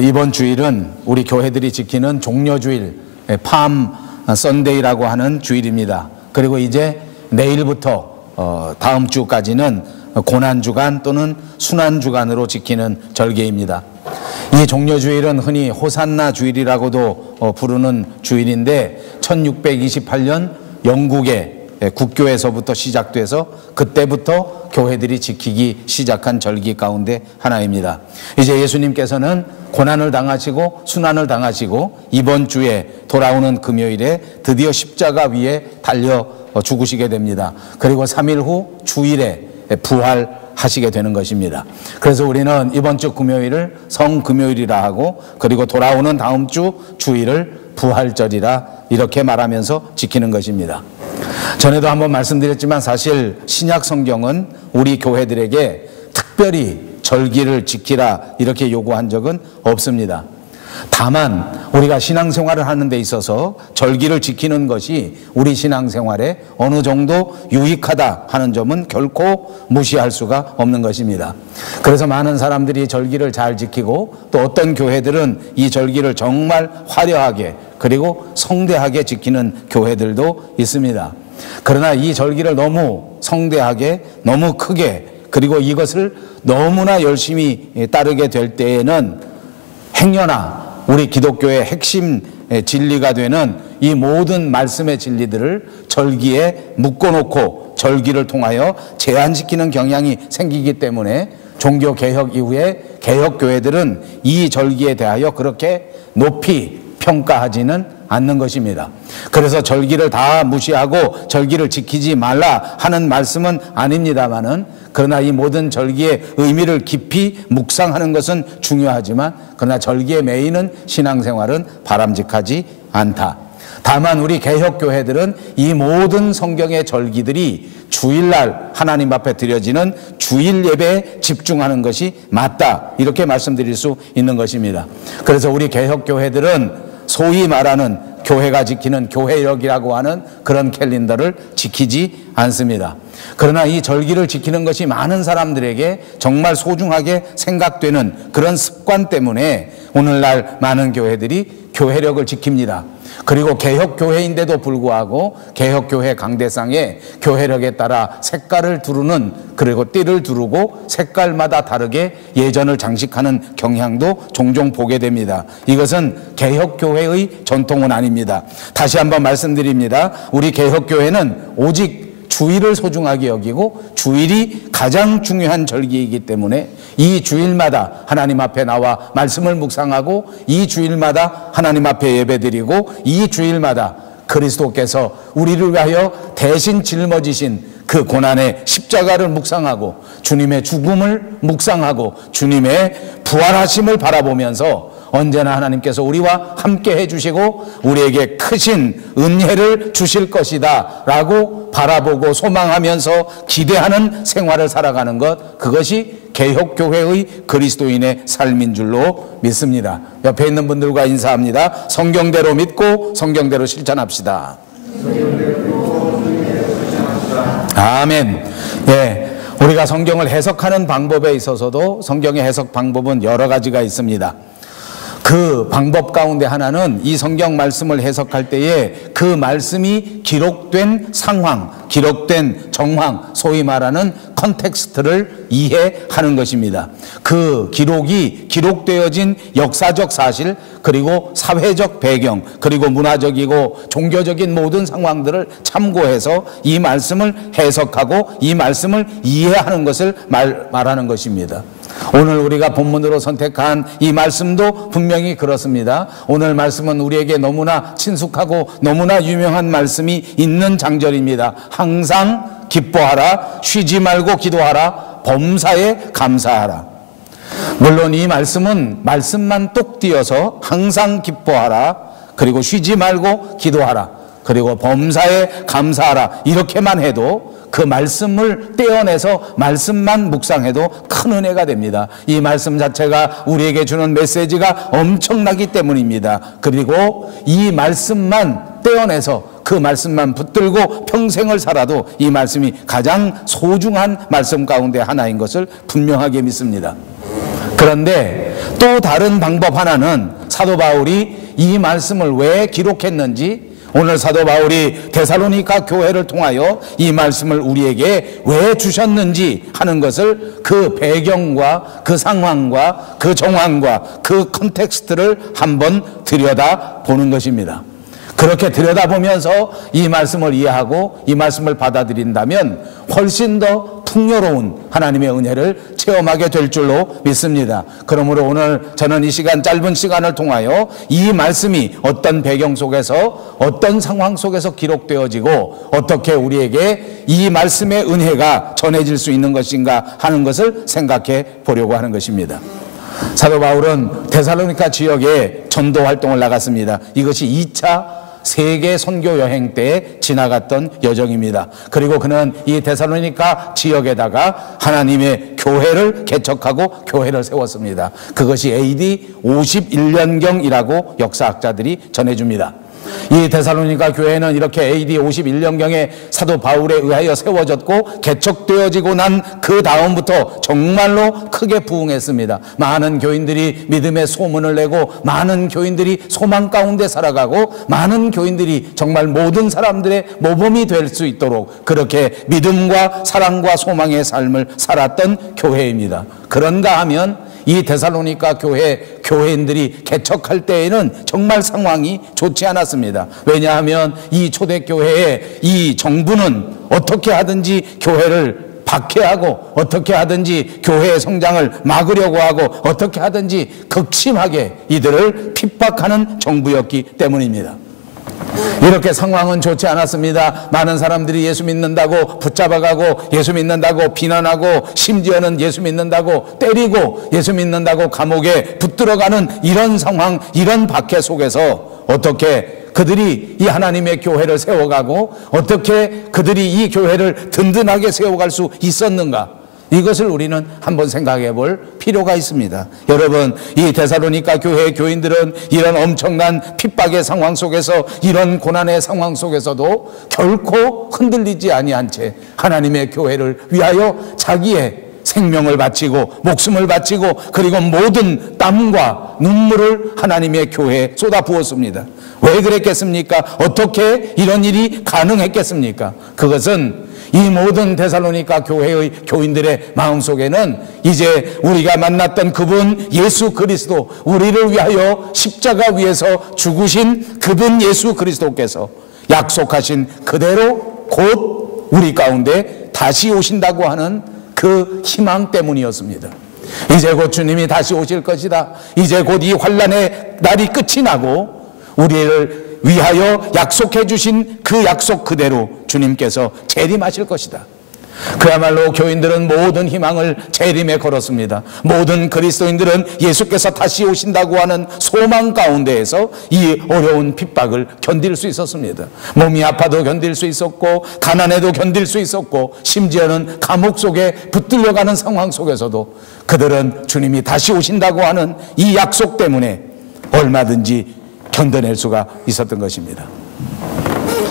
이번 주일은 우리 교회들이 지키는 종려주일, 팜 선데이라고 하는 주일입니다. 그리고 이제 내일부터 다음 주까지는 고난주간 또는 순환주간으로 지키는 절기입니다. 이 종려주일은 흔히 호산나 주일이라고도 부르는 주일인데 1628년 영국의 국교에서부터 시작돼서 그때부터 교회들이 지키기 시작한 절기 가운데 하나입니다. 이제 예수님께서는 고난을 당하시고 순환을 당하시고 이번 주에 돌아오는 금요일에 드디어 십자가 위에 달려 죽으시게 됩니다. 그리고 3일 후 주일에 부활하시게 되는 것입니다. 그래서 우리는 이번 주 금요일을 성금요일이라 하고 그리고 돌아오는 다음 주 주일을 부활절이라 이렇게 말하면서 지키는 것입니다. 전에도 한번 말씀드렸지만 사실 신약 성경은 우리 교회들에게 특별히 절기를 지키라 이렇게 요구한 적은 없습니다. 다만 우리가 신앙생활을 하는 데 있어서 절기를 지키는 것이 우리 신앙생활에 어느 정도 유익하다 하는 점은 결코 무시할 수가 없는 것입니다. 그래서 많은 사람들이 절기를 잘 지키고 또 어떤 교회들은 이 절기를 정말 화려하게 그리고 성대하게 지키는 교회들도 있습니다. 그러나 이 절기를 너무 성대하게 너무 크게 그리고 이것을 너무나 열심히 따르게 될 때에는 행여나 우리 기독교의 핵심 진리가 되는 이 모든 말씀의 진리들을 절기에 묶어놓고 절기를 통하여 제한시키는 경향이 생기기 때문에 종교개혁 이후에 개혁교회들은 이 절기에 대하여 그렇게 높이 평가하지는 않는 것입니다. 그래서 절기를 다 무시하고 절기를 지키지 말라 하는 말씀은 아닙니다만은 그러나 이 모든 절기의 의미를 깊이 묵상하는 것은 중요하지만 그러나 절기의 메인은 신앙생활은 바람직하지 않다. 다만 우리 개혁교회들은 이 모든 성경의 절기들이 주일날 하나님 앞에 드려지는 주일 예배에 집중하는 것이 맞다 이렇게 말씀드릴 수 있는 것입니다. 그래서 우리 개혁교회들은 소위 말하는 교회가 지키는 교회력이라고 하는 그런 캘린더를 지키지 않습니다. 그러나 이 절기를 지키는 것이 많은 사람들에게 정말 소중하게 생각되는 그런 습관 때문에 오늘날 많은 교회들이 교회력을 지킵니다. 그리고 개혁교회인데도 불구하고 개혁교회 강대상에 교회력에 따라 색깔을 두르는 그리고 띠를 두르고 색깔마다 다르게 예전을 장식하는 경향도 종종 보게 됩니다. 이것은 개혁교회의 전통은 아닙니다. 다시 한번 말씀드립니다. 우리 개혁교회는 오직 주일을 소중하게 여기고 주일이 가장 중요한 절기이기 때문에 이 주일마다 하나님 앞에 나와 말씀을 묵상하고 이 주일마다 하나님 앞에 예배드리고 이 주일마다 그리스도께서 우리를 위하여 대신 짊어지신 그 고난의 십자가를 묵상하고 주님의 죽음을 묵상하고 주님의 부활하심을 바라보면서 언제나 하나님께서 우리와 함께 해주시고 우리에게 크신 은혜를 주실 것이다 라고 바라보고 소망하면서 기대하는 생활을 살아가는 것, 그것이 개혁교회의 그리스도인의 삶인 줄로 믿습니다. 옆에 있는 분들과 인사합니다. 성경대로 믿고 성경대로 실천합시다. 아멘. 예, 우리가 성경을 해석하는 방법에 있어서도 성경의 해석 방법은 여러 가지가 있습니다. 그 방법 가운데 하나는 이 성경 말씀을 해석할 때에 그 말씀이 기록된 상황, 기록된 정황, 소위 말하는 컨텍스트를 이해하는 것입니다. 그 기록이 기록되어진 역사적 사실 그리고 사회적 배경 그리고 문화적이고 종교적인 모든 상황들을 참고해서 이 말씀을 해석하고 이 말씀을 이해하는 것을 말하는 것입니다. 오늘 우리가 본문으로 선택한 이 말씀도 분명히 그렇습니다. 오늘 말씀은 우리에게 너무나 친숙하고 너무나 유명한 말씀이 있는 장절입니다. 항상 기뻐하라, 쉬지 말고 기도하라, 범사에 감사하라. 물론 이 말씀은 말씀만 똑 띄어서 항상 기뻐하라, 그리고 쉬지 말고 기도하라, 그리고 범사에 감사하라 이렇게만 해도 그 말씀을 떼어내서 말씀만 묵상해도 큰 은혜가 됩니다. 이 말씀 자체가 우리에게 주는 메시지가 엄청나기 때문입니다. 그리고 이 말씀만 떼어내서 그 말씀만 붙들고 평생을 살아도 이 말씀이 가장 소중한 말씀 가운데 하나인 것을 분명하게 믿습니다. 그런데 또 다른 방법 하나는 사도 바울이 이 말씀을 왜 기록했는지, 오늘 사도 바울이 데살로니가 교회를 통하여 이 말씀을 우리에게 왜 주셨는지 하는 것을 그 배경과 그 상황과 그 정황과 그 컨텍스트를 한번 들여다보는 것입니다. 그렇게 들여다보면서 이 말씀을 이해하고 이 말씀을 받아들인다면 훨씬 더 풍요로운 하나님의 은혜를 체험하게 될 줄로 믿습니다. 그러므로 오늘 저는 이 시간, 짧은 시간을 통하여 이 말씀이 어떤 배경 속에서 어떤 상황 속에서 기록되어지고 어떻게 우리에게 이 말씀의 은혜가 전해질 수 있는 것인가 하는 것을 생각해 보려고 하는 것입니다. 사도 바울은 데살로니가 지역에 전도 활동을 나갔습니다. 이것이 2차 세계 선교 여행 때 지나갔던 여정입니다. 그리고 그는 이 데살로니가 지역에다가 하나님의 교회를 개척하고 교회를 세웠습니다. 그것이 AD 51년경이라고 역사학자들이 전해줍니다. 이 데살로니가 교회는 이렇게 AD 51년경에 사도 바울에 의하여 세워졌고 개척되어지고 난 그 다음부터 정말로 크게 부흥했습니다. 많은 교인들이 믿음의 소문을 내고 많은 교인들이 소망 가운데 살아가고 많은 교인들이 정말 모든 사람들의 모범이 될 수 있도록 그렇게 믿음과 사랑과 소망의 삶을 살았던 교회입니다. 그런가 하면 이 데살로니가 교회인들이 개척할 때에는 정말 상황이 좋지 않았습니다. 왜냐하면 이 초대교회의 이 정부는 어떻게 하든지 교회를 박해하고 어떻게 하든지 교회의 성장을 막으려고 하고 어떻게 하든지 극심하게 이들을 핍박하는 정부였기 때문입니다. 이렇게 상황은 좋지 않았습니다. 많은 사람들이 예수 믿는다고 붙잡아가고 예수 믿는다고 비난하고 심지어는 예수 믿는다고 때리고 예수 믿는다고 감옥에 붙들어가는 이런 상황, 이런 박해 속에서 어떻게 그들이 이 하나님의 교회를 세워가고 어떻게 그들이 이 교회를 든든하게 세워갈 수 있었는가, 이것을 우리는 한번 생각해 볼 필요가 있습니다. 여러분, 이 데살로니가 교회의 교인들은 이런 엄청난 핍박의 상황 속에서, 이런 고난의 상황 속에서도 결코 흔들리지 아니한 채 하나님의 교회를 위하여 자기의 생명을 바치고 목숨을 바치고 그리고 모든 땀과 눈물을 하나님의 교회에 쏟아부었습니다. 왜 그랬겠습니까? 어떻게 이런 일이 가능했겠습니까? 그것은 이 모든 데살로니가 교회의 교인들의 마음속에는 이제 우리가 만났던 그분 예수 그리스도, 우리를 위하여 십자가 위에서 죽으신 그분 예수 그리스도께서 약속하신 그대로 곧 우리 가운데 다시 오신다고 하는 그 희망 때문이었습니다. 이제 곧 주님이 다시 오실 것이다. 이제 곧 이 환난의 날이 끝이 나고 우리를 위하여 약속해 주신 그 약속 그대로 주님께서 재림하실 것이다. 그야말로 교인들은 모든 희망을 재림에 걸었습니다. 모든 그리스도인들은 예수께서 다시 오신다고 하는 소망 가운데에서 이 어려운 핍박을 견딜 수 있었습니다. 몸이 아파도 견딜 수 있었고 가난해도 견딜 수 있었고 심지어는 감옥 속에 붙들려가는 상황 속에서도 그들은 주님이 다시 오신다고 하는 이 약속 때문에 얼마든지 견뎌낼 수가 있었던 것입니다.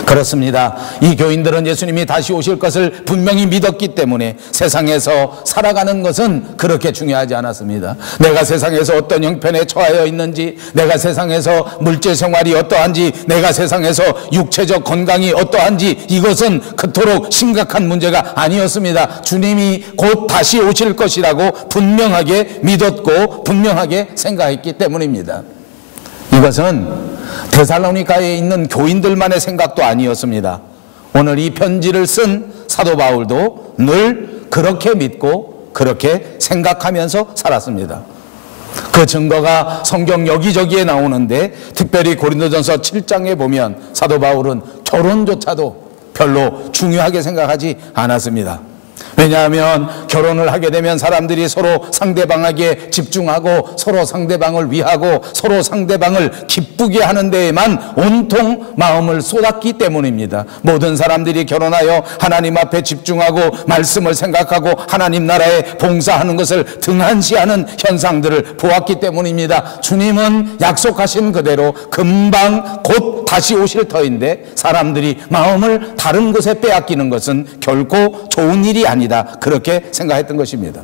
그렇습니다. 이 교인들은 예수님이 다시 오실 것을 분명히 믿었기 때문에 세상에서 살아가는 것은 그렇게 중요하지 않았습니다. 내가 세상에서 어떤 형편에 처하여 있는지, 내가 세상에서 물질 생활이 어떠한지, 내가 세상에서 육체적 건강이 어떠한지, 이것은 그토록 심각한 문제가 아니었습니다. 주님이 곧 다시 오실 것이라고 분명하게 믿었고 분명하게 생각했기 때문입니다. 이것은 데살로니가에 있는 교인들만의 생각도 아니었습니다. 오늘 이 편지를 쓴 사도 바울도 늘 그렇게 믿고 그렇게 생각하면서 살았습니다. 그 증거가 성경 여기저기에 나오는데 특별히 고린도전서 7장에 보면 사도 바울은 결혼조차도 별로 중요하게 생각하지 않았습니다. 왜냐하면 결혼을 하게 되면 사람들이 서로 상대방에게 집중하고 서로 상대방을 위하고 서로 상대방을 기쁘게 하는 데에만 온통 마음을 쏟았기 때문입니다. 모든 사람들이 결혼하여 하나님 앞에 집중하고 말씀을 생각하고 하나님 나라에 봉사하는 것을 등한시하는 현상들을 보았기 때문입니다. 주님은 약속하신 그대로 금방 곧 다시 오실 터인데 사람들이 마음을 다른 곳에 빼앗기는 것은 결코 좋은 일이 아니다, 그렇게 생각했던 것입니다.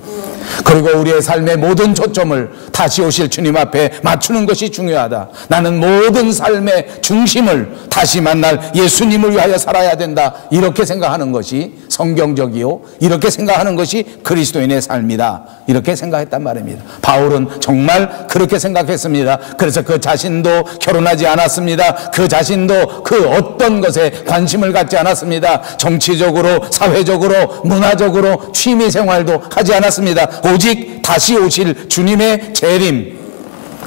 그리고 우리의 삶의 모든 초점을 다시 오실 주님 앞에 맞추는 것이 중요하다. 나는 모든 삶의 중심을 다시 만날 예수님을 위하여 살아야 된다, 이렇게 생각하는 것이 성경적이요, 이렇게 생각하는 것이 그리스도인의 삶이다, 이렇게 생각했단 말입니다. 바울은 정말 그렇게 생각했습니다. 그래서 그 자신도 결혼하지 않았습니다. 그 자신도 그 어떤 것에 관심을 갖지 않았습니다. 정치적으로, 사회적으로, 문화적으로 취미생활도 하지 않았습니다. 오직 다시 오실 주님의 재림,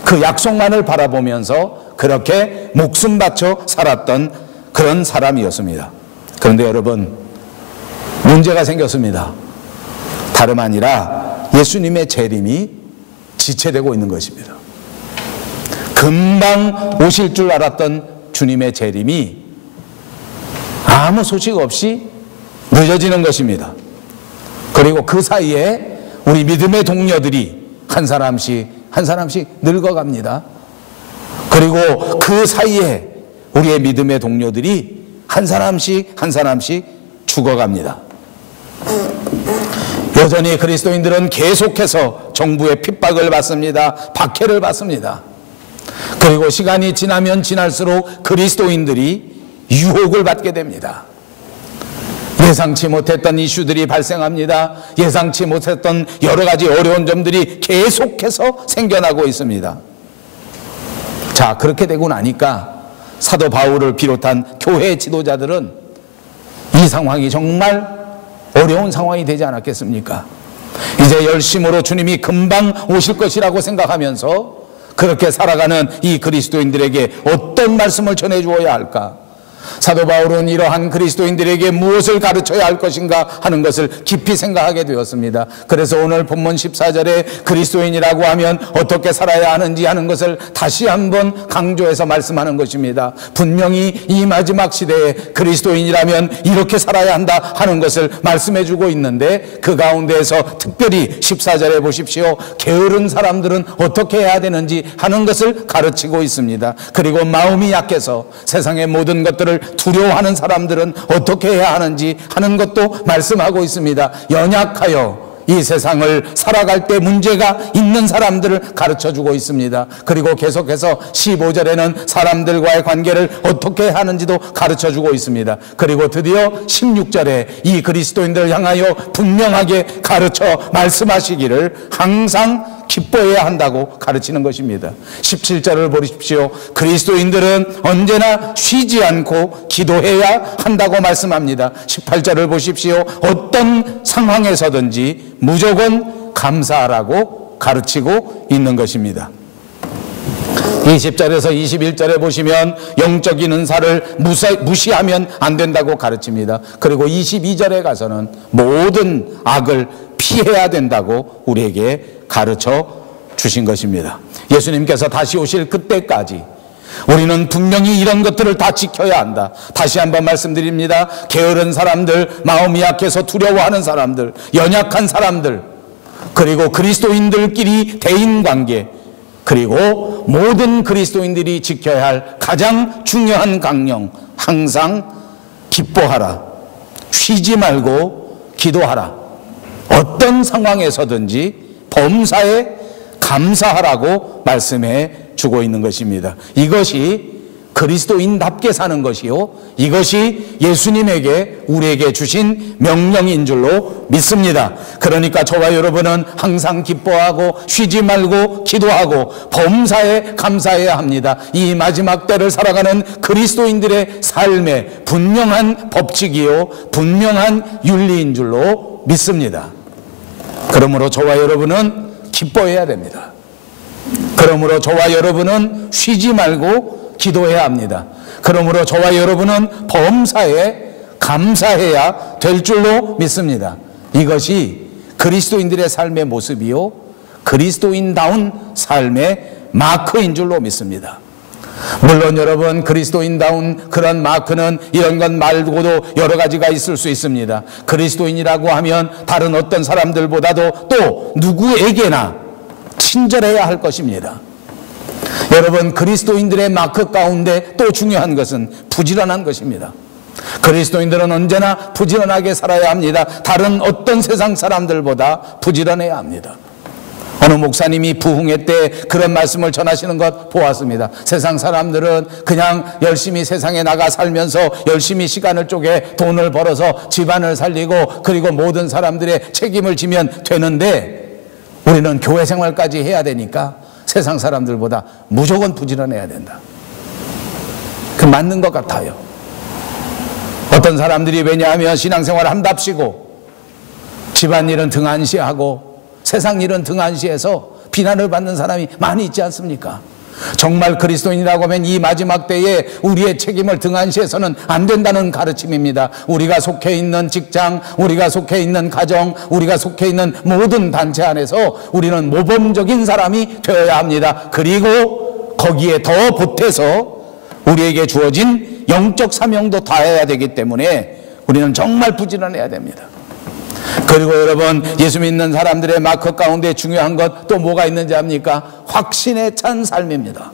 그 약속만을 바라보면서 그렇게 목숨 바쳐 살았던 그런 사람이었습니다. 그런데 여러분, 문제가 생겼습니다. 다름 아니라 예수님의 재림이 지체되고 있는 것입니다. 금방 오실 줄 알았던 주님의 재림이 아무 소식 없이 늦어지는 것입니다. 그리고 그 사이에 우리 믿음의 동료들이 한 사람씩 늙어갑니다. 그리고 그 사이에 우리의 믿음의 동료들이 한 사람씩 죽어갑니다. 여전히 그리스도인들은 계속해서 정부의 핍박을 받습니다. 박해를 받습니다. 그리고 시간이 지나면 지날수록 그리스도인들이 유혹을 받게 됩니다. 예상치 못했던 이슈들이 발생합니다. 예상치 못했던 여러 가지 어려운 점들이 계속해서 생겨나고 있습니다. 자, 그렇게 되고 나니까 사도 바울을 비롯한 교회 지도자들은 이 상황이 정말 어려운 상황이 되지 않았겠습니까? 이제 열심으로 주님이 금방 오실 것이라고 생각하면서 그렇게 살아가는 이 그리스도인들에게 어떤 말씀을 전해주어야 할까? 사도 바울은 이러한 그리스도인들에게 무엇을 가르쳐야 할 것인가 하는 것을 깊이 생각하게 되었습니다. 그래서 오늘 본문 14절에 그리스도인이라고 하면 어떻게 살아야 하는지 하는 것을 다시 한번 강조해서 말씀하는 것입니다. 분명히 이 마지막 시대에 그리스도인이라면 이렇게 살아야 한다 하는 것을 말씀해 주고 있는데, 그 가운데에서 특별히 14절에 보십시오. 게으른 사람들은 어떻게 해야 되는지 하는 것을 가르치고 있습니다. 그리고 마음이 약해서 세상의 모든 것들을 두려워하는 사람들은 어떻게 해야 하는지 하는 것도 말씀하고 있습니다. 연약하여 이 세상을 살아갈 때 문제가 있는 사람들을 가르쳐주고 있습니다. 그리고 계속해서 15절에는 사람들과의 관계를 어떻게 하는지도 가르쳐주고 있습니다. 그리고 드디어 16절에 이 그리스도인들을 향하여 분명하게 가르쳐 말씀하시기를 항상 기뻐해야 한다고 가르치는 것입니다. 17절을 보십시오. 그리스도인들은 언제나 쉬지 않고 기도해야 한다고 말씀합니다. 18절을 보십시오. 어떤 상황에서든지 무조건 감사하라고 가르치고 있는 것입니다. 20절에서 21절에 보시면 영적인 은사를 무시하면 안 된다고 가르칩니다. 그리고 22절에 가서는 모든 악을 피해야 된다고 우리에게 가르쳐 주신 것입니다. 예수님께서 다시 오실 그때까지 우리는 분명히 이런 것들을 다 지켜야 한다. 다시 한번 말씀드립니다. 게으른 사람들, 마음이 약해서 두려워하는 사람들, 연약한 사람들, 그리고 그리스도인들끼리 대인관계, 그리고 모든 그리스도인들이 지켜야 할 가장 중요한 강령, 항상 기뻐하라, 쉬지 말고 기도하라, 어떤 상황에서든지 범사에 감사하라고 말씀해 주고 있는 것입니다. 이것이 그리스도인답게 사는 것이요, 이것이 예수님에게 우리에게 주신 명령인 줄로 믿습니다. 그러니까 저와 여러분은 항상 기뻐하고 쉬지 말고 기도하고 범사에 감사해야 합니다. 이 마지막 때를 살아가는 그리스도인들의 삶의 분명한 법칙이요, 분명한 윤리인 줄로 믿습니다. 그러므로 저와 여러분은 기뻐해야 됩니다. 그러므로 저와 여러분은 쉬지 말고 기도해야 합니다. 그러므로 저와 여러분은 범사에 감사해야 될 줄로 믿습니다. 이것이 그리스도인들의 삶의 모습이요, 그리스도인다운 삶의 마크인 줄로 믿습니다. 물론 여러분, 그리스도인다운 그런 마크는 이런 것 말고도 여러 가지가 있을 수 있습니다. 그리스도인이라고 하면 다른 어떤 사람들보다도 또 누구에게나 친절해야 할 것입니다. 여러분, 그리스도인들의 마크 가운데 또 중요한 것은 부지런한 것입니다. 그리스도인들은 언제나 부지런하게 살아야 합니다. 다른 어떤 세상 사람들보다 부지런해야 합니다. 어느 목사님이 부흥회 때 그런 말씀을 전하시는 것 보았습니다. 세상 사람들은 그냥 열심히 세상에 나가 살면서 열심히 시간을 쪼개 돈을 벌어서 집안을 살리고 그리고 모든 사람들의 책임을 지면 되는데, 우리는 교회 생활까지 해야 되니까 세상 사람들보다 무조건 부지런해야 된다. 그 맞는 것 같아요. 어떤 사람들이 왜냐하면 신앙생활을 한답시고 집안일은 등한시하고 세상 일은 등한시해서 비난을 받는 사람이 많이 있지 않습니까? 정말 그리스도인이라고 하면 이 마지막 때에 우리의 책임을 등한시해서는 안 된다는 가르침입니다. 우리가 속해 있는 직장, 우리가 속해 있는 가정, 우리가 속해 있는 모든 단체 안에서 우리는 모범적인 사람이 되어야 합니다. 그리고 거기에 더 보태서 우리에게 주어진 영적 사명도 다해야 되기 때문에 우리는 정말 부지런해야 됩니다. 그리고 여러분, 예수 믿는 사람들의 마크 가운데 중요한 것 또 뭐가 있는지 압니까? 확신에 찬 삶입니다.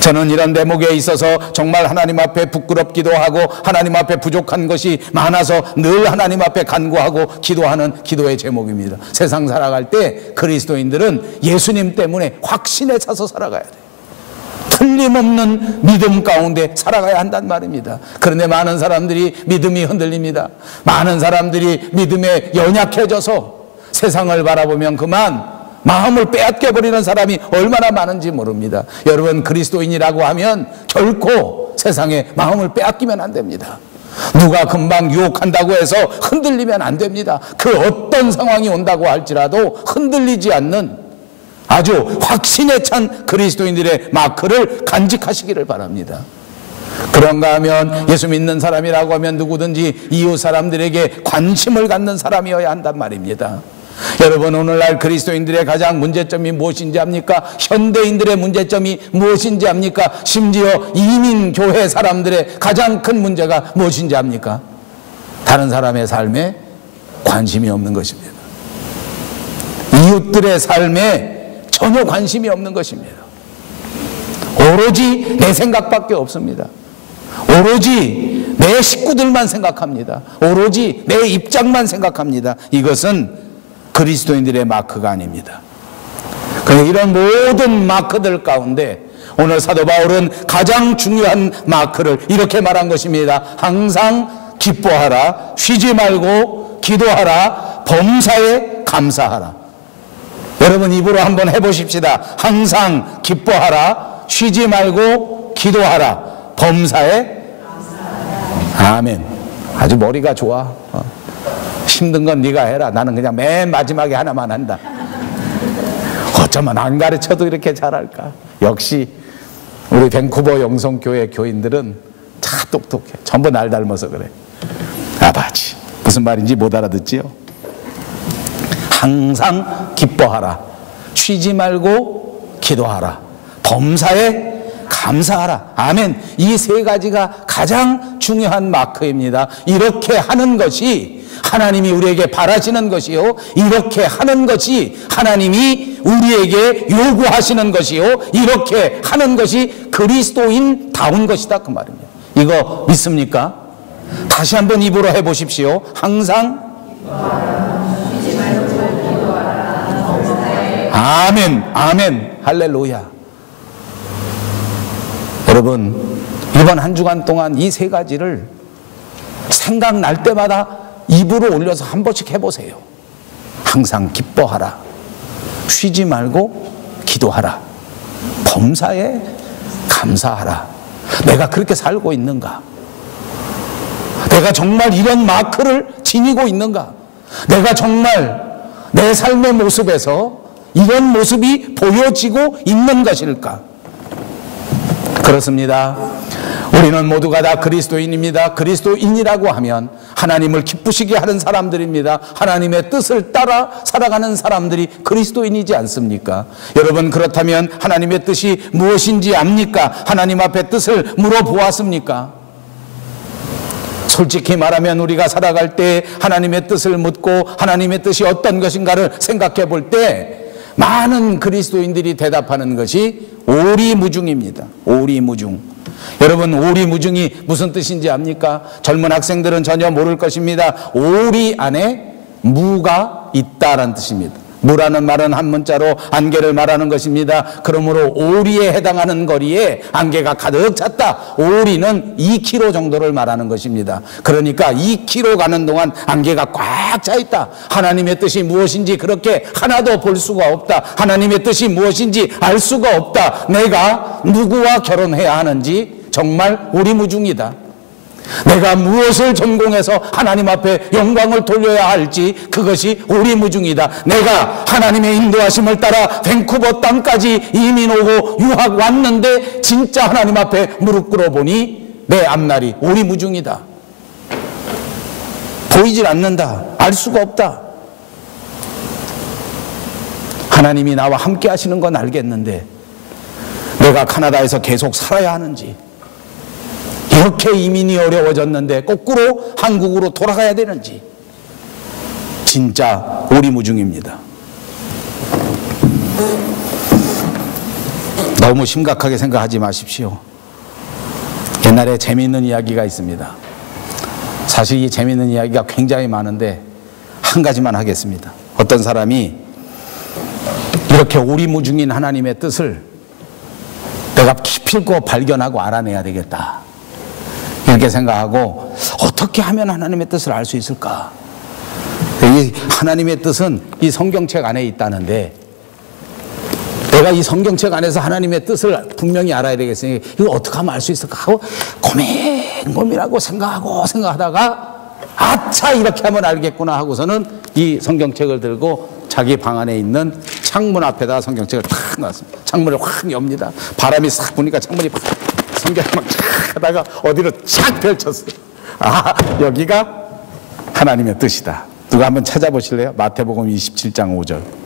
저는 이런 대목에 있어서 정말 하나님 앞에 부끄럽기도 하고 하나님 앞에 부족한 것이 많아서 늘 하나님 앞에 간구하고 기도하는 기도의 제목입니다. 세상 살아갈 때 그리스도인들은 예수님 때문에 확신에 차서 살아가야 돼요. 틀림없는 믿음 가운데 살아가야 한단 말입니다. 그런데 많은 사람들이 믿음이 흔들립니다. 많은 사람들이 믿음에 연약해져서 세상을 바라보면 그만 마음을 빼앗겨버리는 사람이 얼마나 많은지 모릅니다. 여러분, 그리스도인이라고 하면 결코 세상에 마음을 빼앗기면 안 됩니다. 누가 금방 유혹한다고 해서 흔들리면 안 됩니다. 그 어떤 상황이 온다고 할지라도 흔들리지 않는 아주 확신에 찬 그리스도인들의 마크를 간직하시기를 바랍니다. 그런가 하면 예수 믿는 사람이라고 하면 누구든지 이웃 사람들에게 관심을 갖는 사람이어야 한단 말입니다. 여러분, 오늘날 그리스도인들의 가장 문제점이 무엇인지 압니까? 현대인들의 문제점이 무엇인지 압니까? 심지어 이민교회 사람들의 가장 큰 문제가 무엇인지 압니까? 다른 사람의 삶에 관심이 없는 것입니다. 이웃들의 삶에 전혀 관심이 없는 것입니다. 오로지 내 생각밖에 없습니다. 오로지 내 식구들만 생각합니다. 오로지 내 입장만 생각합니다. 이것은 그리스도인들의 마크가 아닙니다. 이런 모든 마크들 가운데 오늘 사도 바울은 가장 중요한 마크를 이렇게 말한 것입니다. 항상 기뻐하라, 쉬지 말고 기도하라, 범사에 감사하라. 여러분, 입으로 한번 해보십시다. 항상 기뻐하라, 쉬지 말고 기도하라, 범사에 아멘. 아주 머리가 좋아. 힘든 건 네가 해라. 나는 그냥 맨 마지막에 하나만 한다. 어쩌면 안 가르쳐도 이렇게 잘할까. 역시 우리 밴쿠버 영성교회 교인들은 참 똑똑해. 전부 날 닮아서 그래. 아바지, 무슨 말인지 못 알아듣지요? 항상 기뻐하라, 쉬지 말고 기도하라, 범사에 감사하라. 아멘. 이 세 가지가 가장 중요한 마크입니다. 이렇게 하는 것이 하나님이 우리에게 바라시는 것이요, 이렇게 하는 것이 하나님이 우리에게 요구하시는 것이요, 이렇게 하는 것이 그리스도인다운 것이다, 그 말입니다. 이거 믿습니까? 다시 한번 입으로 해보십시오. 항상 아멘, 아멘, 할렐루야. 여러분, 이번 한 주간 동안 이 세 가지를 생각날 때마다 입으로 올려서 한 번씩 해보세요. 항상 기뻐하라, 쉬지 말고 기도하라, 범사에 감사하라. 내가 그렇게 살고 있는가? 내가 정말 이런 마크를 지니고 있는가? 내가 정말 내 삶의 모습에서 이런 모습이 보여지고 있는 것일까? 그렇습니다. 우리는 모두가 다 그리스도인입니다. 그리스도인이라고 하면 하나님을 기쁘시게 하는 사람들입니다. 하나님의 뜻을 따라 살아가는 사람들이 그리스도인이지 않습니까? 여러분, 그렇다면 하나님의 뜻이 무엇인지 압니까? 하나님 앞에 뜻을 물어보았습니까? 솔직히 말하면 우리가 살아갈 때 하나님의 뜻을 묻고 하나님의 뜻이 어떤 것인가를 생각해 볼 때 많은 그리스도인들이 대답하는 것이 오리무중입니다. 오리무중. 여러분, 오리무중이 무슨 뜻인지 압니까? 젊은 학생들은 전혀 모를 것입니다. 오리 안에 무가 있다라는 뜻입니다. 무라는 말은 한 문자로 안개를 말하는 것입니다. 그러므로 오리에 해당하는 거리에 안개가 가득 찼다. 오리는 2km 정도를 말하는 것입니다. 그러니까 2km 가는 동안 안개가 꽉 차 있다. 하나님의 뜻이 무엇인지 그렇게 하나도 볼 수가 없다. 하나님의 뜻이 무엇인지 알 수가 없다. 내가 누구와 결혼해야 하는지 정말 오리무중이다. 내가 무엇을 전공해서 하나님 앞에 영광을 돌려야 할지 그것이 오리무중이다. 내가 하나님의 인도하심을 따라 밴쿠버 땅까지 이민 오고 유학 왔는데 진짜 하나님 앞에 무릎 꿇어보니 내 앞날이 오리무중이다. 보이질 않는다. 알 수가 없다. 하나님이 나와 함께 하시는 건 알겠는데 내가 카나다에서 계속 살아야 하는지, 이렇게 이민이 어려워졌는데 거꾸로 한국으로 돌아가야 되는지, 진짜 오리무중입니다. 너무 심각하게 생각하지 마십시오. 옛날에 재미있는 이야기가 있습니다. 사실 이 재미있는 이야기가 굉장히 많은데 한 가지만 하겠습니다. 어떤 사람이 이렇게 오리무중인 하나님의 뜻을 내가 기필코 발견하고 알아내야 되겠다, 이렇게 생각하고 어떻게 하면 하나님의 뜻을 알 수 있을까? 이 하나님의 뜻은 이 성경책 안에 있다는데 내가 이 성경책 안에서 하나님의 뜻을 분명히 알아야 되겠으니 이거 어떻게 하면 알 수 있을까 하고 고민하고 생각하다가 아차, 이렇게 하면 알겠구나 하고서는 이 성경책을 들고 자기 방 안에 있는 창문 앞에다 성경책을 탁 놨습니다. 창문을 확 엽니다. 바람이 싹 부니까 창문이 팍, 성경을 막 쫙 하다가 어디로 쫙 펼쳤어요. 아, 여기가 하나님의 뜻이다. 누가 한번 찾아보실래요? 마태복음 27장 5절.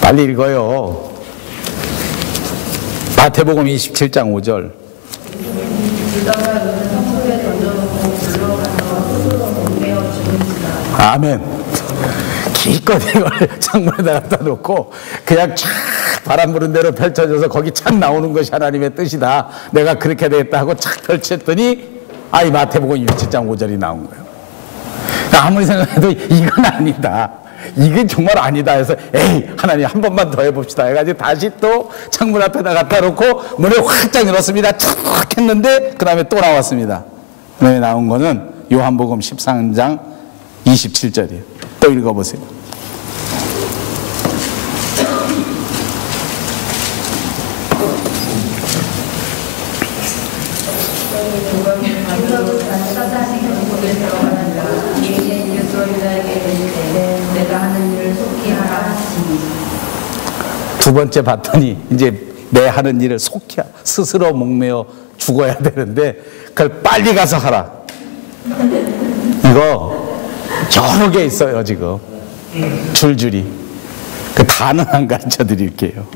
빨리 읽어요. 마태복음 27장 5절. 아멘. 기껏 이걸 창문에다 갖다 놓고 그냥 쫙 바람 부는 대로 펼쳐져서 거기 착 나오는 것이 하나님의 뜻이다. 내가 그렇게 되겠다 하고 착 펼쳤더니 이 마태복음 27장 5절이 나온 거예요. 그러니까 아무리 생각해도 이건 아니다, 이게 정말 아니다 해서 에이, 하나님 한 번만 더 해봅시다 해가지고 다시 또 창문 앞에다 갖다 놓고 문을 확짝 열었습니다. 탁 했는데 그 다음에 또 나왔습니다. 그 다음에 나온 거는 요한복음 13장 27절이에요. 또 읽어보세요. 두 번째 봤더니 이제 내 하는 일을 속히 스스로 목매어 죽어야 되는데 그걸 빨리 가서 하라. 이거 여러 개 있어요 지금 줄줄이. 그 단은 안 가르쳐 드릴게요.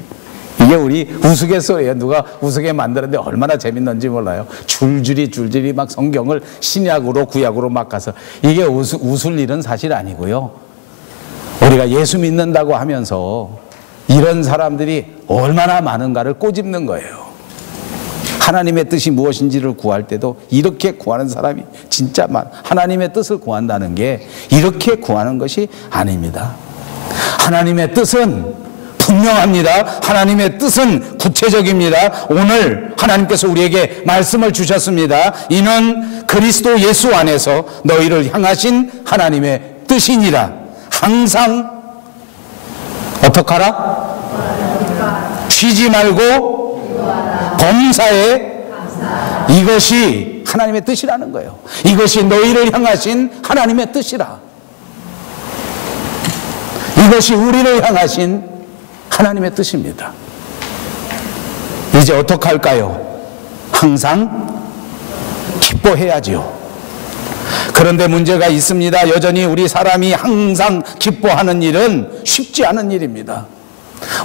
이게 우리 우스갯소리예요. 누가 우스개 만드는데 얼마나 재밌는지 몰라요. 줄줄이 막 성경을 신약으로 구약으로 막 가서, 이게 웃을 일은 사실 아니고요. 우리가 예수 믿는다고 하면서 이런 사람들이 얼마나 많은가를 꼬집는 거예요. 하나님의 뜻이 무엇인지를 구할 때도 이렇게 구하는 사람이 진짜 하나님의 뜻을 구한다는 게 이렇게 구하는 것이 아닙니다. 하나님의 뜻은 분명합니다. 하나님의 뜻은 구체적입니다. 오늘 하나님께서 우리에게 말씀을 주셨습니다. 이는 그리스도 예수 안에서 너희를 향하신 하나님의 뜻이니라. 항상 어떡하라? 쉬지 말고 범사에, 이것이 하나님의 뜻이라는 거예요. 이것이 너희를 향하신 하나님의 뜻이라. 이것이 우리를 향하신 하나님의 뜻입니다. 이제 어떻게 할까요? 항상 기뻐해야지요. 그런데 문제가 있습니다. 여전히 우리 사람이 항상 기뻐하는 일은 쉽지 않은 일입니다.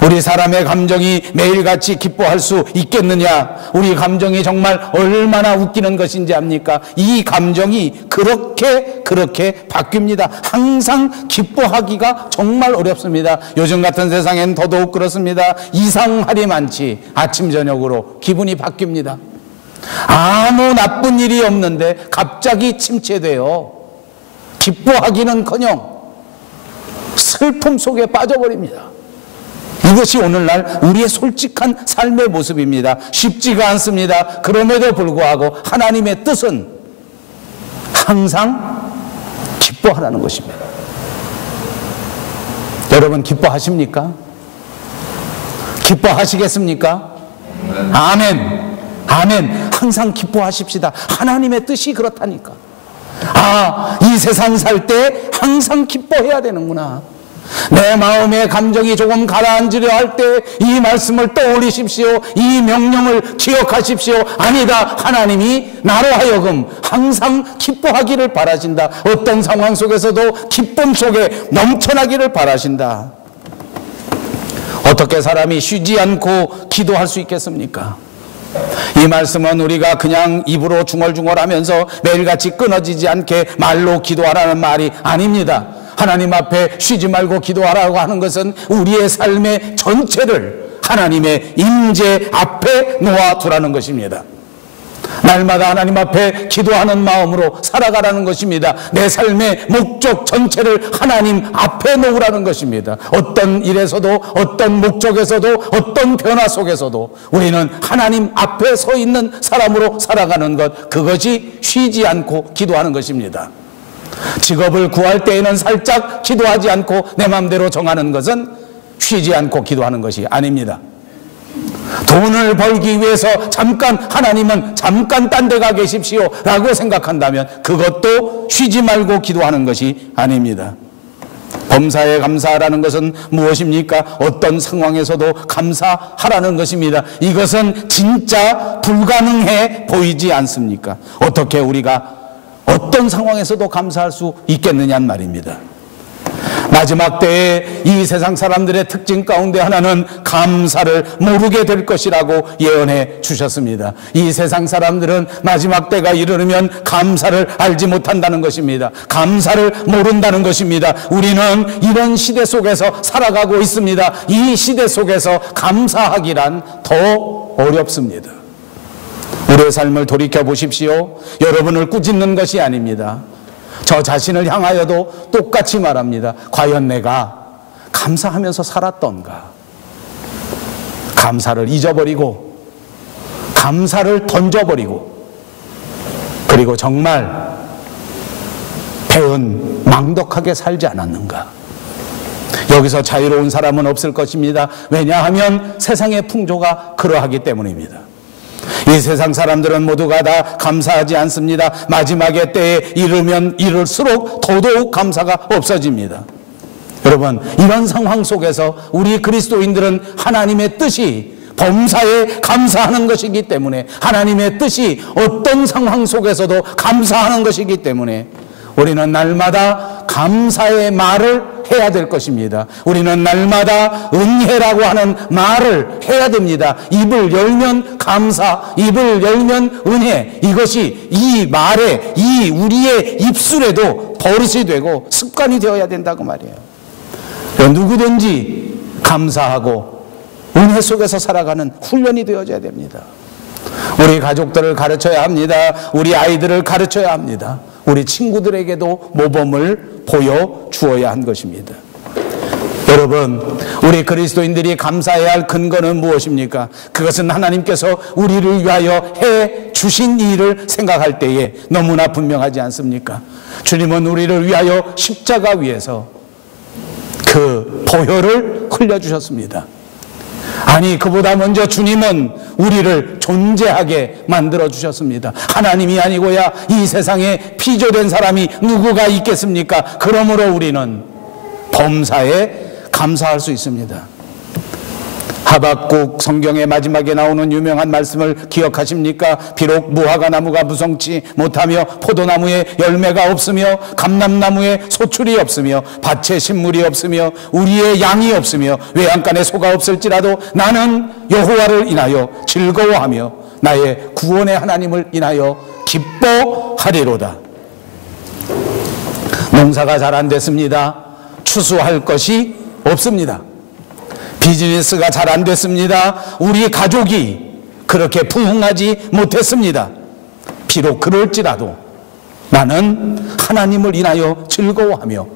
우리 사람의 감정이 매일같이 기뻐할 수 있겠느냐? 우리 감정이 정말 얼마나 웃기는 것인지 압니까? 이 감정이 그렇게 바뀝니다. 항상 기뻐하기가 정말 어렵습니다. 요즘 같은 세상엔 더더욱 그렇습니다. 이상하리만치 아침 저녁으로 기분이 바뀝니다. 아무 나쁜 일이 없는데 갑자기 침체되어 기뻐하기는커녕 슬픔 속에 빠져버립니다. 이것이 오늘날 우리의 솔직한 삶의 모습입니다. 쉽지가 않습니다. 그럼에도 불구하고 하나님의 뜻은 항상 기뻐하라는 것입니다. 여러분 기뻐하십니까? 기뻐하시겠습니까? 아멘. 아멘. 항상 기뻐하십시다. 하나님의 뜻이 그렇다니까. 이 세상 살 때 항상 기뻐해야 되는구나. 내 마음의 감정이 조금 가라앉으려 할 때 이 말씀을 떠올리십시오. 이 명령을 기억하십시오. 아니다. 하나님이 나로 하여금 항상 기뻐하기를 바라신다. 어떤 상황 속에서도 기쁨 속에 넘쳐나기를 바라신다. 어떻게 사람이 쉬지 않고 기도할 수 있겠습니까? 이 말씀은 우리가 그냥 입으로 중얼중얼하면서 매일같이 끊어지지 않게 말로 기도하라는 말이 아닙니다. 하나님 앞에 쉬지 말고 기도하라고 하는 것은 우리의 삶의 전체를 하나님의 임재 앞에 놓아두라는 것입니다. 날마다 하나님 앞에 기도하는 마음으로 살아가라는 것입니다. 내 삶의 목적 전체를 하나님 앞에 놓으라는 것입니다. 어떤 일에서도, 어떤 목적에서도, 어떤 변화 속에서도 우리는 하나님 앞에 서 있는 사람으로 살아가는 것, 그것이 쉬지 않고 기도하는 것입니다. 직업을 구할 때에는 살짝 기도하지 않고 내 마음대로 정하는 것은 쉬지 않고 기도하는 것이 아닙니다. 돈을 벌기 위해서 하나님은 잠깐 딴 데 가 계십시오 라고 생각한다면 그것도 쉬지 말고 기도하는 것이 아닙니다. 범사에 감사하라는 것은 무엇입니까? 어떤 상황에서도 감사하라는 것입니다. 이것은 진짜 불가능해 보이지 않습니까? 어떻게 우리가 어떤 상황에서도 감사할 수 있겠느냐는 말입니다. 마지막 때에 이 세상 사람들의 특징 가운데 하나는 감사를 모르게 될 것이라고 예언해 주셨습니다. 이 세상 사람들은 마지막 때가 이르면 감사를 알지 못한다는 것입니다. 감사를 모른다는 것입니다. 우리는 이런 시대 속에서 살아가고 있습니다. 이 시대 속에서 감사하기란 더 어렵습니다. 우리의 삶을 돌이켜 보십시오. 여러분을 꾸짖는 것이 아닙니다. 저 자신을 향하여도 똑같이 말합니다. 과연 내가 감사하면서 살았던가? 감사를 잊어버리고 감사를 던져버리고 그리고 정말 배은 망덕하게 살지 않았는가? 여기서 자유로운 사람은 없을 것입니다. 왜냐하면 세상의 풍조가 그러하기 때문입니다. 이 세상 사람들은 모두가 다 감사하지 않습니다. 마지막의 때에 이르면 이를수록 더더욱 감사가 없어집니다. 여러분, 이런 상황 속에서 우리 그리스도인들은 하나님의 뜻이 범사에 감사하는 것이기 때문에, 하나님의 뜻이 어떤 상황 속에서도 감사하는 것이기 때문에 우리는 날마다 감사의 말을 해야 될 것입니다. 우리는 날마다 은혜라고 하는 말을 해야 됩니다. 입을 열면 감사, 입을 열면 은혜, 이것이 이 말에, 이 우리의 입술에도 버릇이 되고 습관이 되어야 된다고 말이에요. 누구든지 감사하고 은혜 속에서 살아가는 훈련이 되어져야 됩니다. 우리 가족들을 가르쳐야 합니다. 우리 아이들을 가르쳐야 합니다. 우리 친구들에게도 모범을 보여주어야 한 것입니다. 여러분, 우리 그리스도인들이 감사해야 할 근거는 무엇입니까? 그것은 하나님께서 우리를 위하여 해 주신 일을 생각할 때에 너무나 분명하지 않습니까? 주님은 우리를 위하여 십자가 위에서 그 보혈을 흘려주셨습니다. 아니, 그보다 먼저 주님은 우리를 존재하게 만들어 주셨습니다. 하나님이 아니고야 이 세상에 피조된 사람이 누구가 있겠습니까? 그러므로 우리는 범사에 감사할 수 있습니다. 하박국 성경의 마지막에 나오는 유명한 말씀을 기억하십니까? 비록 무화과 나무가 무성치 못하며 포도나무에 열매가 없으며 감람나무에 소출이 없으며 밭에 식물이 없으며 우리의 양이 없으며 외양간에 소가 없을지라도 나는 여호와를 인하여 즐거워하며 나의 구원의 하나님을 인하여 기뻐하리로다. 농사가 잘 안 됐습니다. 추수할 것이 없습니다. 비즈니스가 잘 안 됐습니다. 우리 가족이 그렇게 부흥하지 못했습니다. 비록 그럴지라도 나는 하나님을 인하여 즐거워하며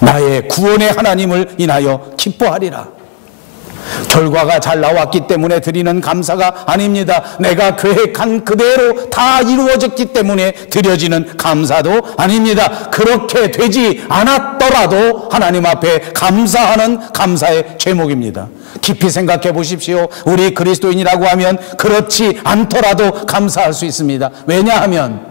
나의 구원의 하나님을 인하여 기뻐하리라. 결과가 잘 나왔기 때문에 드리는 감사가 아닙니다. 내가 계획한 그대로 다 이루어졌기 때문에 드려지는 감사도 아닙니다. 그렇게 되지 않았더라도 하나님 앞에 감사하는 감사의 제목입니다. 깊이 생각해 보십시오. 우리 그리스도인이라고 하면 그렇지 않더라도 감사할 수 있습니다. 왜냐하면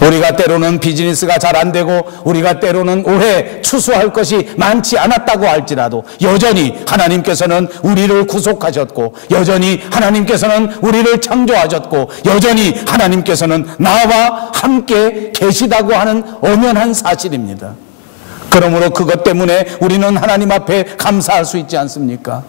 우리가 때로는 비즈니스가 잘 안 되고 우리가 때로는 올해 추수할 것이 많지 않았다고 할지라도 여전히 하나님께서는 우리를 구속하셨고 여전히 하나님께서는 우리를 창조하셨고 여전히 하나님께서는 나와 함께 계시다고 하는 엄연한 사실입니다. 그러므로 그것 때문에 우리는 하나님 앞에 감사할 수 있지 않습니까?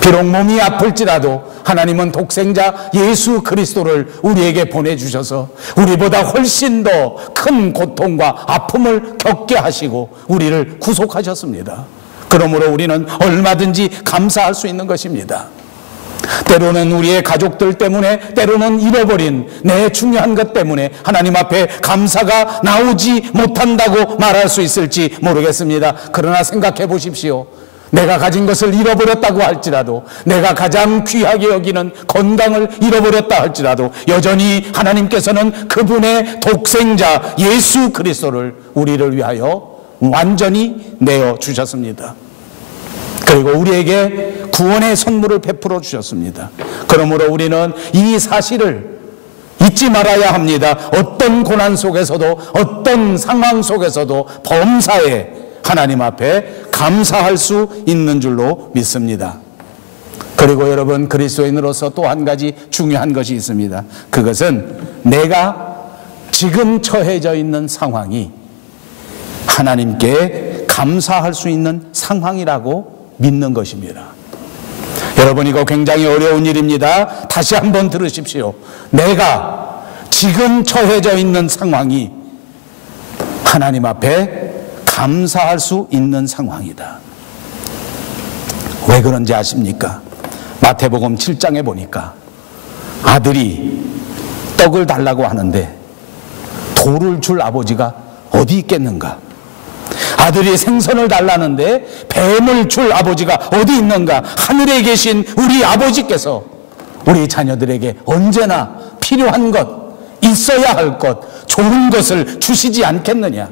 비록 몸이 아플지라도 하나님은 독생자 예수 그리스도를 우리에게 보내주셔서 우리보다 훨씬 더 큰 고통과 아픔을 겪게 하시고 우리를 구속하셨습니다. 그러므로 우리는 얼마든지 감사할 수 있는 것입니다. 때로는 우리의 가족들 때문에, 때로는 잃어버린 내 중요한 것 때문에 하나님 앞에 감사가 나오지 못한다고 말할 수 있을지 모르겠습니다. 그러나 생각해 보십시오. 내가 가진 것을 잃어버렸다고 할지라도, 내가 가장 귀하게 여기는 건강을 잃어버렸다 할지라도 여전히 하나님께서는 그분의 독생자 예수 그리스도를 우리를 위하여 완전히 내어주셨습니다. 그리고 우리에게 구원의 선물을 베풀어 주셨습니다. 그러므로 우리는 이 사실을 잊지 말아야 합니다. 어떤 고난 속에서도, 어떤 상황 속에서도 범사에 하나님 앞에 감사할 수 있는 줄로 믿습니다. 그리고 여러분, 그리스도인으로서 또 한 가지 중요한 것이 있습니다. 그것은 내가 지금 처해져 있는 상황이 하나님께 감사할 수 있는 상황이라고 믿는 것입니다. 여러분, 이거 굉장히 어려운 일입니다. 다시 한번 들으십시오. 내가 지금 처해져 있는 상황이 하나님 앞에 감사할 수 있는 상황이다. 왜 그런지 아십니까? 마태복음 7장에 보니까 아들이 떡을 달라고 하는데 돌을 줄 아버지가 어디 있겠는가? 아들이 생선을 달라는데 뱀을 줄 아버지가 어디 있는가? 하늘에 계신 우리 아버지께서 우리 자녀들에게 언제나 필요한 것, 있어야 할 것, 좋은 것을 주시지 않겠느냐?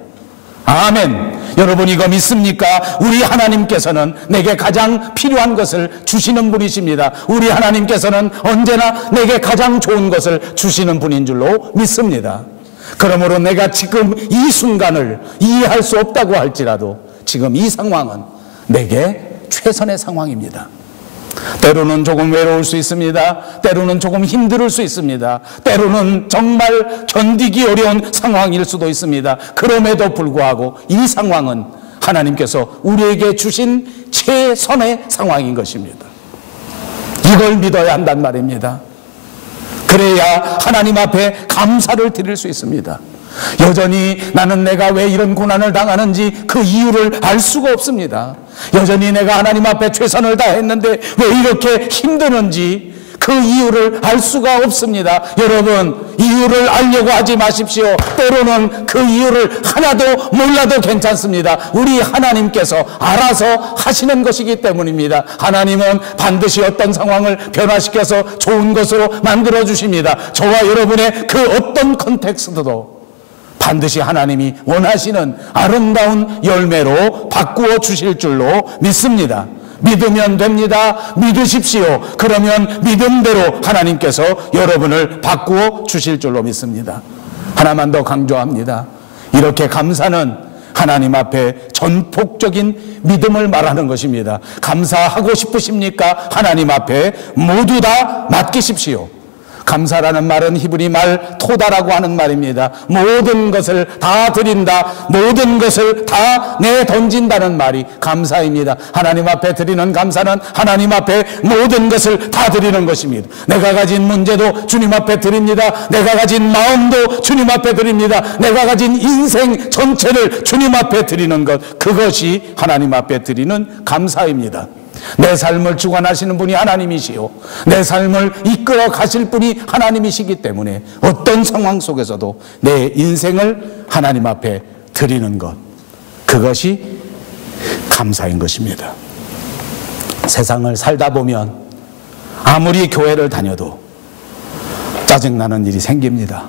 아멘. 여러분, 이거 믿습니까? 우리 하나님께서는 내게 가장 필요한 것을 주시는 분이십니다. 우리 하나님께서는 언제나 내게 가장 좋은 것을 주시는 분인 줄로 믿습니다. 그러므로 내가 지금 이 순간을 이해할 수 없다고 할지라도 지금 이 상황은 내게 최선의 상황입니다. 때로는 조금 외로울 수 있습니다. 때로는 조금 힘들 수 있습니다. 때로는 정말 견디기 어려운 상황일 수도 있습니다. 그럼에도 불구하고 이 상황은 하나님께서 우리에게 주신 최선의 상황인 것입니다. 이걸 믿어야 한단 말입니다. 그래야 하나님 앞에 감사를 드릴 수 있습니다. 여전히 나는 내가 왜 이런 고난을 당하는지 그 이유를 알 수가 없습니다. 여전히 내가 하나님 앞에 최선을 다했는데 왜 이렇게 힘드는지 그 이유를 알 수가 없습니다. 여러분, 이유를 알려고 하지 마십시오. 때로는 그 이유를 하나도 몰라도 괜찮습니다. 우리 하나님께서 알아서 하시는 것이기 때문입니다. 하나님은 반드시 어떤 상황을 변화시켜서 좋은 것으로 만들어 주십니다. 저와 여러분의 그 어떤 컨텍스트도 반드시 하나님이 원하시는 아름다운 열매로 바꾸어 주실 줄로 믿습니다. 믿으면 됩니다. 믿으십시오. 그러면 믿음대로 하나님께서 여러분을 바꾸어 주실 줄로 믿습니다. 하나만 더 강조합니다. 이렇게 감사는 하나님 앞에 전폭적인 믿음을 말하는 것입니다. 감사하고 싶으십니까? 하나님 앞에 모두 다 맡기십시오. 감사라는 말은 히브리 말 토다라고 하는 말입니다. 모든 것을 다 드린다, 모든 것을 다 내던진다는 말이 감사입니다. 하나님 앞에 드리는 감사는 하나님 앞에 모든 것을 다 드리는 것입니다. 내가 가진 문제도 주님 앞에 드립니다. 내가 가진 마음도 주님 앞에 드립니다. 내가 가진 인생 전체를 주님 앞에 드리는 것, 그것이 하나님 앞에 드리는 감사입니다. 내 삶을 주관하시는 분이 하나님이시요, 내 삶을 이끌어 가실 분이 하나님이시기 때문에 어떤 상황 속에서도 내 인생을 하나님 앞에 드리는 것, 그것이 감사인 것입니다. 세상을 살다 보면 아무리 교회를 다녀도 짜증나는 일이 생깁니다.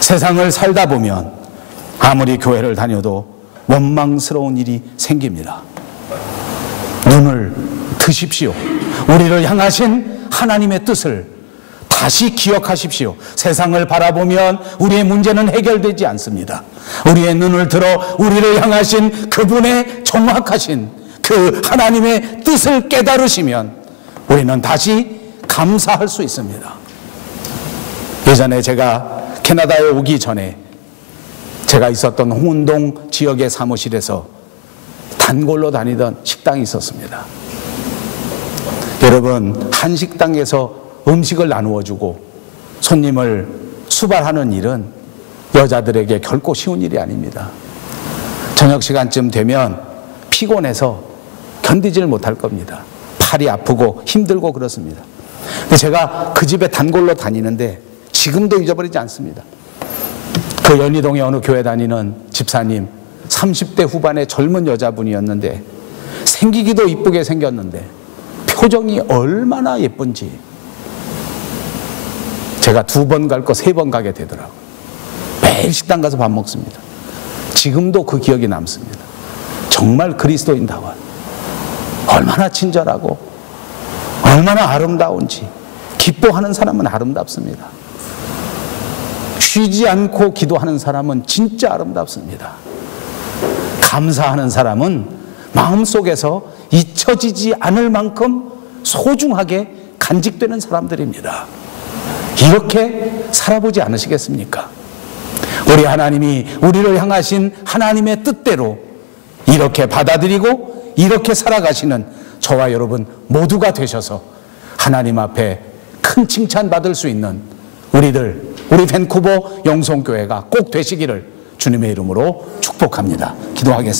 세상을 살다 보면 아무리 교회를 다녀도 원망스러운 일이 생깁니다. 눈을 트십시오. 우리를 향하신 하나님의 뜻을 다시 기억하십시오. 세상을 바라보면 우리의 문제는 해결되지 않습니다. 우리의 눈을 들어 우리를 향하신 그분의 정확하신 그 하나님의 뜻을 깨달으시면 우리는 다시 감사할 수 있습니다. 예전에 제가 캐나다에 오기 전에 제가 있었던 홍은동 지역의 사무실에서 단골로 다니던 식당이 있었습니다. 여러분, 한 식당에서 음식을 나누어주고 손님을 수발하는 일은 여자들에게 결코 쉬운 일이 아닙니다. 저녁 시간쯤 되면 피곤해서 견디질 못할 겁니다. 팔이 아프고 힘들고 그렇습니다. 근데 제가 그 집에 단골로 다니는데 지금도 잊어버리지 않습니다. 그 연희동에 어느 교회 다니는 집사님, 30대 후반의 젊은 여자분이었는데 생기기도 이쁘게 생겼는데 표정이 얼마나 예쁜지 제가 2번 갈 거 3번 가게 되더라고요. 매일 식당 가서 밥 먹습니다. 지금도 그 기억이 남습니다. 정말 그리스도인다워, 얼마나 친절하고 얼마나 아름다운지. 기뻐하는 사람은 아름답습니다. 쉬지 않고 기도하는 사람은 진짜 아름답습니다. 감사하는 사람은 마음속에서 잊혀지지 않을 만큼 소중하게 간직되는 사람들입니다. 이렇게 살아보지 않으시겠습니까? 우리 하나님이 우리를 향하신 하나님의 뜻대로 이렇게 받아들이고 이렇게 살아가시는 저와 여러분 모두가 되셔서 하나님 앞에 큰 칭찬 받을 수 있는 우리 밴쿠버 영성교회가 꼭 되시기를 주님의 이름으로 축복합니다. 기도하겠습니다.